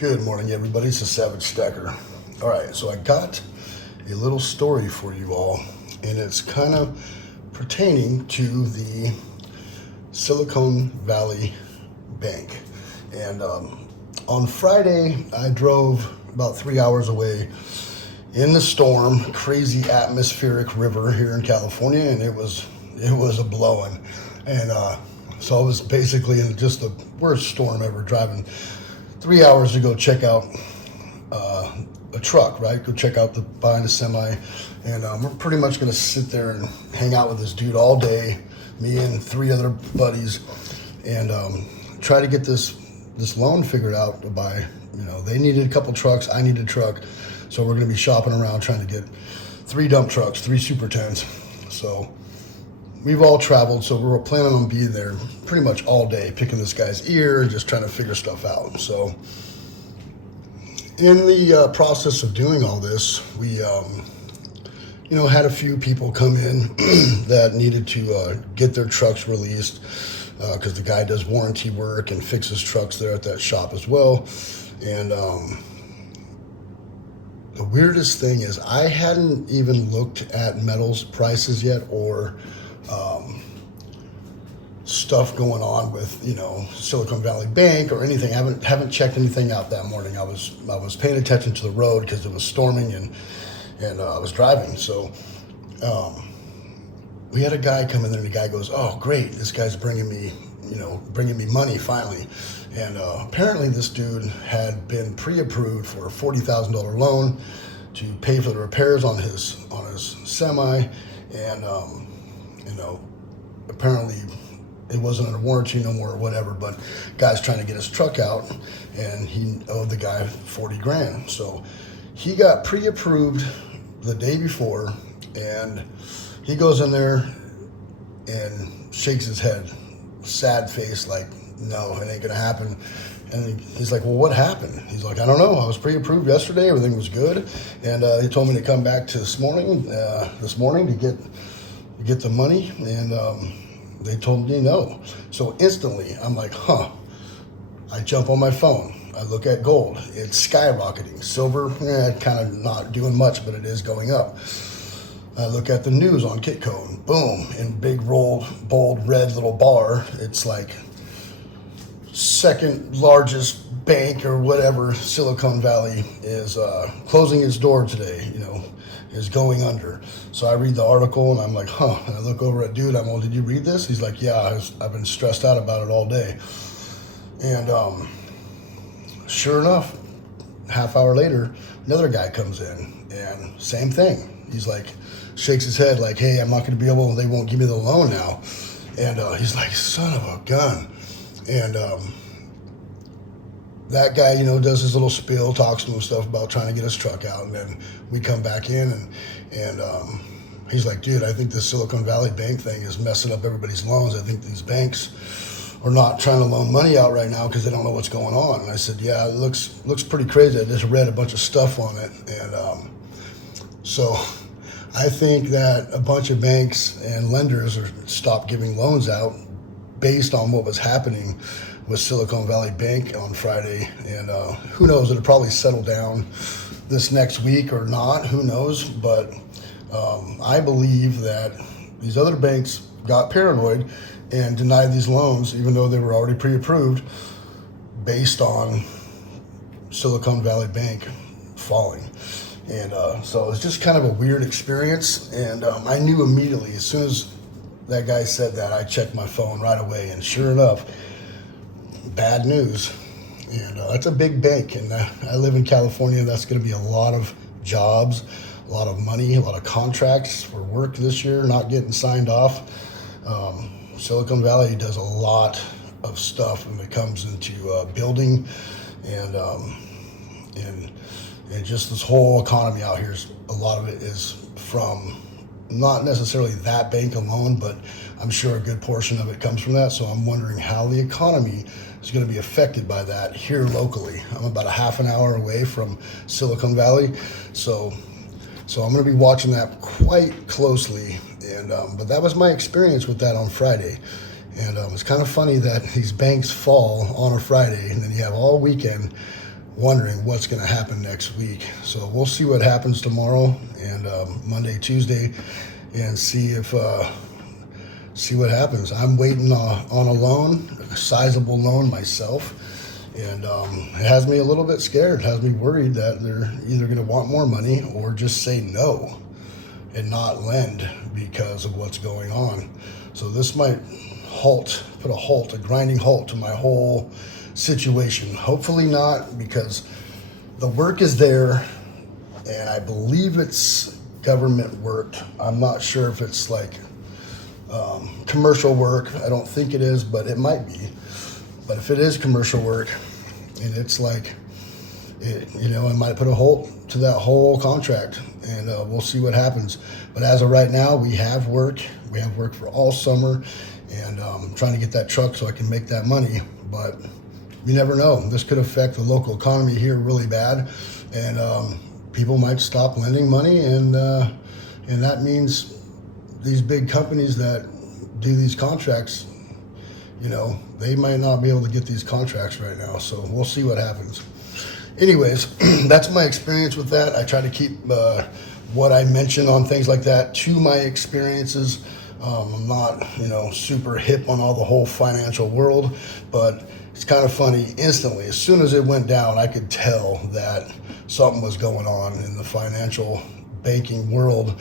Good morning, everybody. It's the Savagestacker. All right, so I got a little story for you all, and it's kind of pertaining to the Silicon Valley Bank. And on Friday, I drove about 3 hours away in the storm, crazy atmospheric river here in California, and it was a blowing. And so I was basically in just the worst storm ever, driving 3 hours to go check out a truck, right? Go check out behind a semi, and we're pretty much gonna sit there and hang out with this dude all day, me and three other buddies, and try to get this loan figured out to buy. They needed a couple trucks, I needed a truck, so we're gonna be shopping around trying to get 3 dump trucks, 3 Super 10s. So we've all traveled, so we're planning on being there pretty much all day, picking this guy's ear and just trying to figure stuff out. So in the process of doing all this, we had a few people come in that needed to get their trucks released because the guy does warranty work and fixes trucks there at that shop as well. And the weirdest thing is I hadn't even looked at metals prices yet or stuff going on with Silicon Valley Bank or anything. I haven't checked anything out that morning. I was paying attention to the road because it was storming and I was driving. So we had a guy come in there and the guy goes, "Oh, great, this guy's bringing me money finally." And apparently this dude had been pre-approved for a $40,000 loan to pay for the repairs on his semi, and apparently it wasn't under warranty no more or whatever, but guy's trying to get his truck out and he owed the guy 40 grand. So he got pre-approved the day before, and he goes in there and shakes his head, sad face, like, no, it ain't gonna happen. And he's like, "Well, what happened?" He's like, "I don't know. I was pre-approved yesterday. Everything was good, and he told me to come back to this morning to get the money, and they told me no." So instantly, I'm like, "Huh." I jump on my phone. I look at gold. It's skyrocketing. Silver, kind of not doing much, but it is going up. I look at the news on Kitco, and boom, in big bold red little bar, it's like second largest bank or whatever, Silicon Valley is closing its door today, is going under. So I read the article and I'm like, huh. And I look over at dude, I'm like, "Did you read this?" He's like, "Yeah, I've been stressed out about it all day." And sure enough, half hour later, another guy comes in and same thing. He's like, shakes his head like, "Hey, I'm not gonna be able, they won't give me the loan now." And he's like, "Son of a gun." And that guy, does his little spiel, talks to him stuff about trying to get his truck out. And then we come back in and he's like, "Dude, I think this Silicon Valley Bank thing is messing up everybody's loans. I think these banks are not trying to loan money out right now because they don't know what's going on." And I said, "Yeah, it looks pretty crazy. I just read a bunch of stuff on it." And so I think that a bunch of banks and lenders are stopped giving loans out based on what was happening with Silicon Valley Bank on Friday. And who knows, it'll probably settle down this next week or not, who knows. But I believe that these other banks got paranoid and denied these loans even though they were already pre-approved based on Silicon Valley Bank falling. And so it's just kind of a weird experience. And I knew immediately, as soon as that guy said that, I checked my phone right away. And sure enough, bad news. And that's a big bank. And I live in California. That's going to be a lot of jobs, a lot of money, a lot of contracts for work this year not getting signed off. Silicon Valley does a lot of stuff when it comes into building and just this whole economy out here. A lot of it is from not necessarily that bank alone, but I'm sure a good portion of it comes from that. So I'm wondering how the economy is going to be affected by that here locally. I'm about a half an hour away from Silicon Valley, so I'm going to be watching that quite closely. And but that was my experience with that on Friday. And it's kind of funny that these banks fall on a Friday, and then you have all weekend wondering what's going to happen next week. So we'll see what happens tomorrow and Monday, Tuesday, and see what happens. I'm waiting on a loan, a sizable loan myself, and it has me a little bit scared. It has me worried that they're either going to want more money or just say no and not lend because of what's going on. So this might put a grinding halt to my whole situation. Hopefully not, because the work is there, and I believe it's government work. I'm not sure if it's like commercial work. I don't think it is, but it might be. But if it is commercial work, and it's like, it might put a halt to that whole contract, and we'll see what happens. But as of right now, we have work. We have work for all summer, and trying to get that truck so I can make that money. But you never know. This could affect the local economy here really bad, and people might stop lending money, and that means these big companies that do these contracts, they might not be able to get these contracts right now. So we'll see what happens. Anyways, that's my experience with that. I try to keep what I mention on things like that to my experiences. I'm not, super hip on all the whole financial world, but it's kind of funny. Instantly, as soon as it went down, I could tell that something was going on in the financial banking world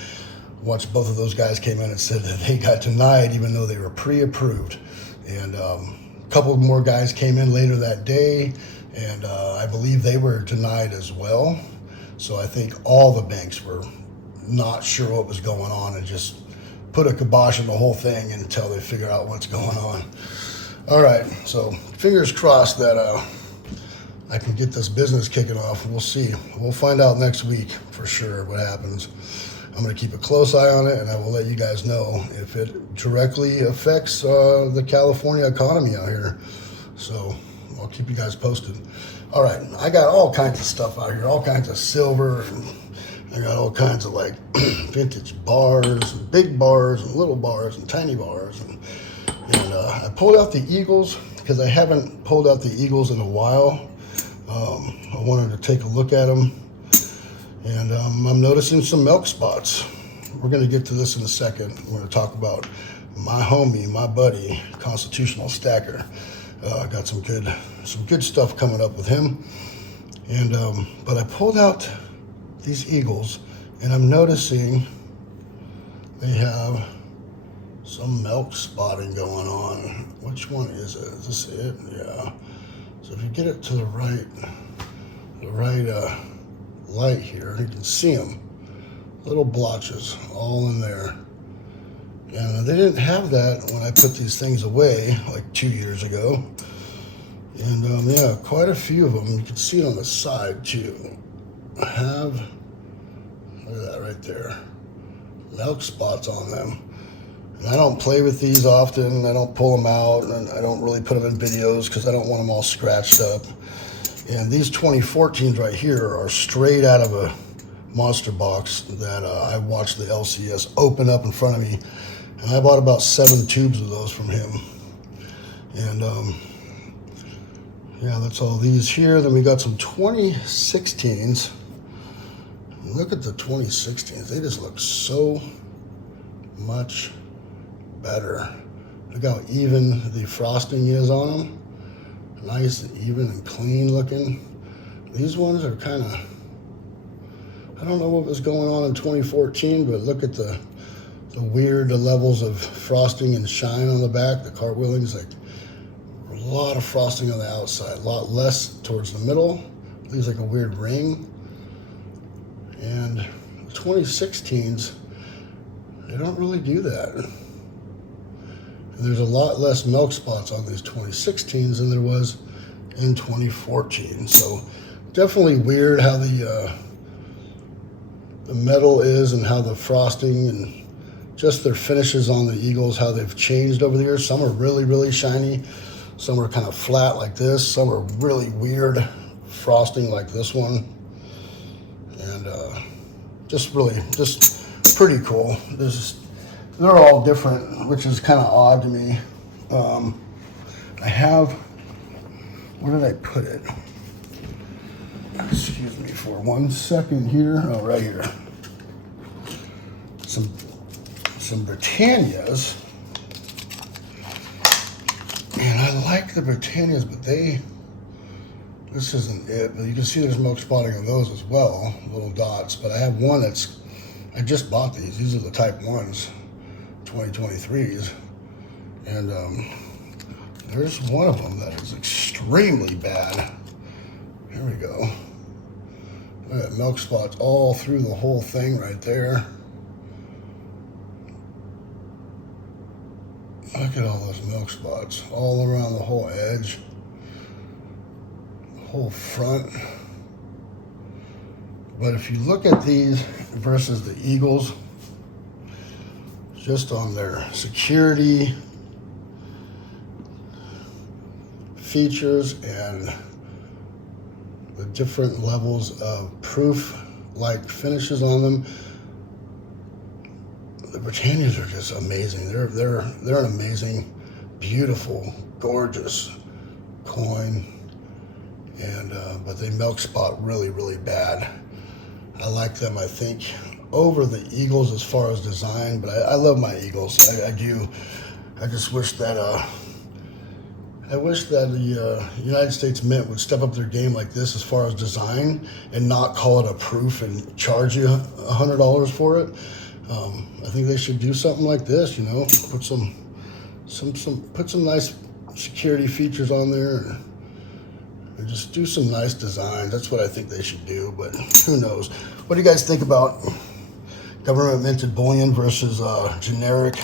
once both of those guys came in and said that they got denied even though they were pre-approved. And a couple more guys came in later that day, and I believe they were denied as well. So I think all the banks were not sure what was going on and just put a kibosh on the whole thing until they figure out what's going on. All right, so fingers crossed that I can get this business kicking off. We'll see. We'll find out next week for sure what happens. I'm going to keep a close eye on it, and I will let you guys know if it directly affects the California economy out here. So I'll keep you guys posted. All right, I got all kinds of stuff out here, all kinds of silver, and I got all kinds of like vintage bars, and big bars, and little bars, and tiny bars. And I pulled out the Eagles because I haven't pulled out the Eagles in a while. I wanted to take a look at them. And I'm noticing some milk spots. We're going to get to this in a second. We're going to talk about my homie, my buddy, Constitutional Stacker. Got some good stuff coming up with him. And but I pulled out these Eagles, and I'm noticing they have some milk spotting going on. Which one is it? Is this it? Yeah. So if you get it to the right light here, you can see them, little blotches all in there. And they didn't have that when I put these things away like 2 years ago. And yeah, quite a few of them. You can see it on the side too. I have, look at that right there, milk spots on them. And I don't play with these often. I don't pull them out, and I don't really put them in videos because I don't want them all scratched up. And these 2014s right here are straight out of a monster box that I watched the LCS open up in front of me. And I bought about 7 tubes of those from him. And yeah, that's all these here. Then we got some 2016s. Look at the 2016s. They just look so much better. Look how even the frosting is on them. Nice and even and clean looking. These ones are kind of, I don't know what was going on in 2014, but look at the weird levels of frosting and shine on the back. The cartwheeling's like a lot of frosting on the outside, a lot less towards the middle. Leaves like a weird ring. And the 2016s, they don't really do that. And there's a lot less milk spots on these 2016s than there was in 2014. So definitely weird how the metal is and how the frosting and just their finishes on the Eagles, how they've changed over the years. Some are really, really shiny. Some are kind of flat like this. Some are really weird frosting like this one. And just pretty cool. They're all different, which is kind of odd to me. I have, where did I put it? Excuse me for 1 second here. Oh, right here. Some Britannias. And I like the Britannias, but this isn't it. But you can see there's milk spotting on those as well, little dots. But I have one I just bought these. These are the type 1s, 2023s. And there's one of them that is extremely bad. Here we go. Look at that milk spots all through the whole thing right there. Look at all those milk spots all around the whole edge, the whole front. But if you look at these versus the Eagles, just on their security features and the different levels of proof-like finishes on them, the Britannias are just amazing. They're an amazing, beautiful, gorgeous coin, and but they milk spot really, really bad. I like them, I think, over the Eagles as far as design, but I love my Eagles. I do. I just wish that the United States Mint would step up their game like this as far as design and not call it a proof and charge you $100 for it. I think they should do something like this, you know, put some nice security features on there and just do some nice designs. That's what I think they should do, but who knows? What do you guys think about government minted bullion versus generic?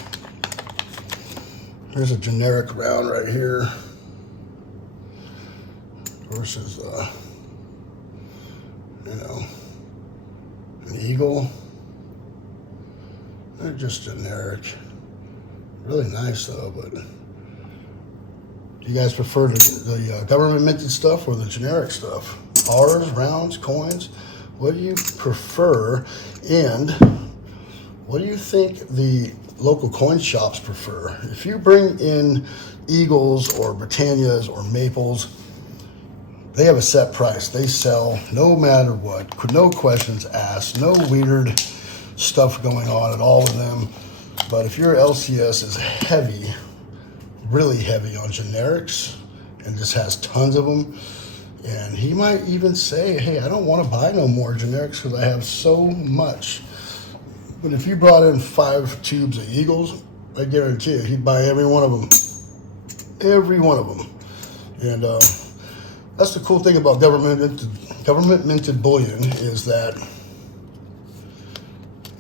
Here's a generic round right here versus, you know, an eagle. They're just generic. Really nice though, but do you guys prefer the government minted stuff or the generic stuff? Bars, rounds, coins? What do you prefer? And what do you think the local coin shops prefer? If you bring in Eagles or Britannias or Maples, they have a set price. They sell no matter what, no questions asked, no weird stuff going on at all of them. But if your LCS is heavy, really heavy on generics and just has tons of them, and he might even say, hey, I don't want to buy no more generics because I have so much. But if you brought in 5 tubes of Eagles, I guarantee you he'd buy every one of them. Every one of them. And that's the cool thing about government minted bullion, is that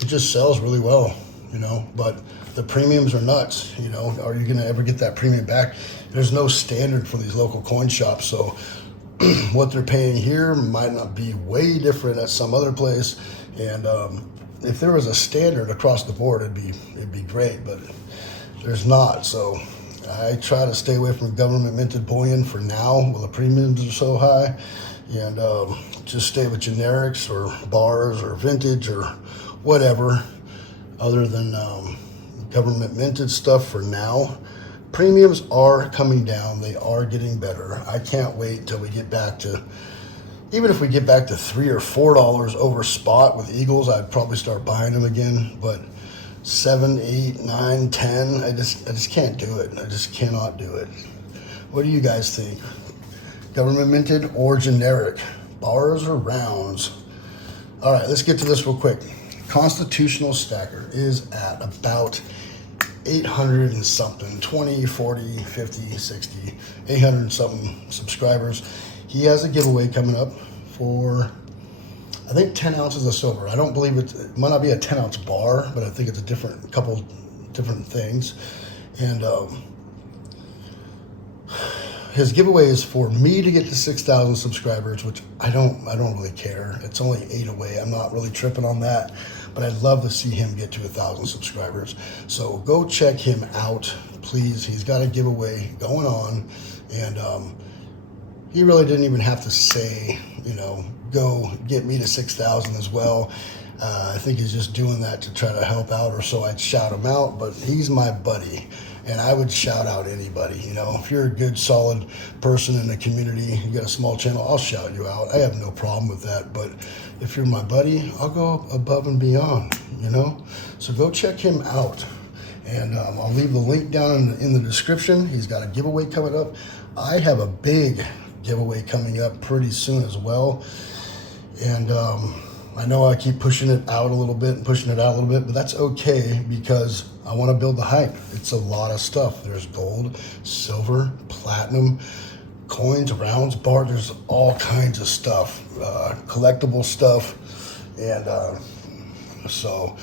it just sells really well, you know, but the premiums are nuts, you know. Are you gonna ever get that premium back? There's no standard for these local coin shops, so what they're paying here might not be way different at some other place. And if there was a standard across the board, it'd be great, but there's not. So I try to stay away from government minted bullion for now while the premiums are so high, and just stay with generics or bars or vintage or whatever other than government minted stuff for now. Premiums are coming down. They are getting better. I can't wait until we get back to, even if we get back to $3 or $4 over spot with Eagles, I'd probably start buying them again. But 7, 8, 9, 10, I just can't do it. I just cannot do it. What do you guys think? Government minted or generic? Bars or rounds? All right, let's get to this real quick. Constitutional Stacker is at about 800 and something, 20, 40, 50, 60, 800 and something subscribers. He has a giveaway coming up for, I think, 10 ounces of silver. I don't believe it might not be a 10 ounce bar, but I think it's a couple different things. And his giveaway is for me to get to 6,000 subscribers, which I don't really care. It's only 8 away. I'm not really tripping on that, but I'd love to see him get to 1,000 subscribers. So go check him out, please. He's got a giveaway going on, and he really didn't even have to say, you know, go get me to 6,000 as well. I think he's just doing that to try to help out, or so I'd shout him out. But he's my buddy, and I would shout out anybody. You know, if you're a good, solid person in the community, you got a small channel, I'll shout you out. I have no problem with that. But if you're my buddy, I'll go above and beyond. You know, so go check him out. And I'll leave the link down in the description. He's got a giveaway coming up. I have a big giveaway coming up pretty soon as well. And I know I keep pushing it out a little bit and pushing it out a little bit, but that's okay because I want to build the hype. It's a lot of stuff. There's gold, silver, platinum, coins, rounds, bar. There's all kinds of stuff, collectible stuff. And so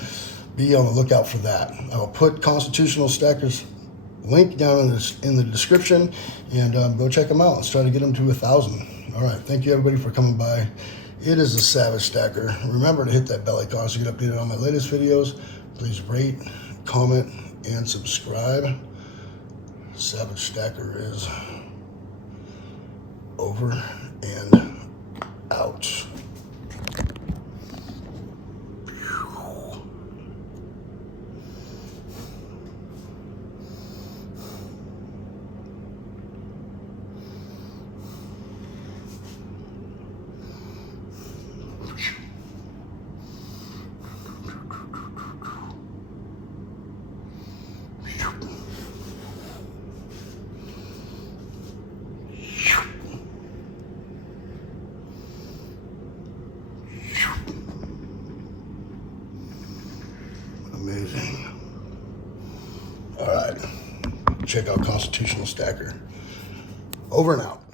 be on the lookout for that. I will put Constitutional Stacker's link down in the description, and go check them out. Let's try to get them to 1,000. All right, thank you everybody for coming by. It is the Savagestacker. Remember to hit that bell icon so you get updated on my latest videos. Please rate, comment, and subscribe. Savagestacker is over and out. Amazing. All right, check out Constitutional Stacker. Over and out.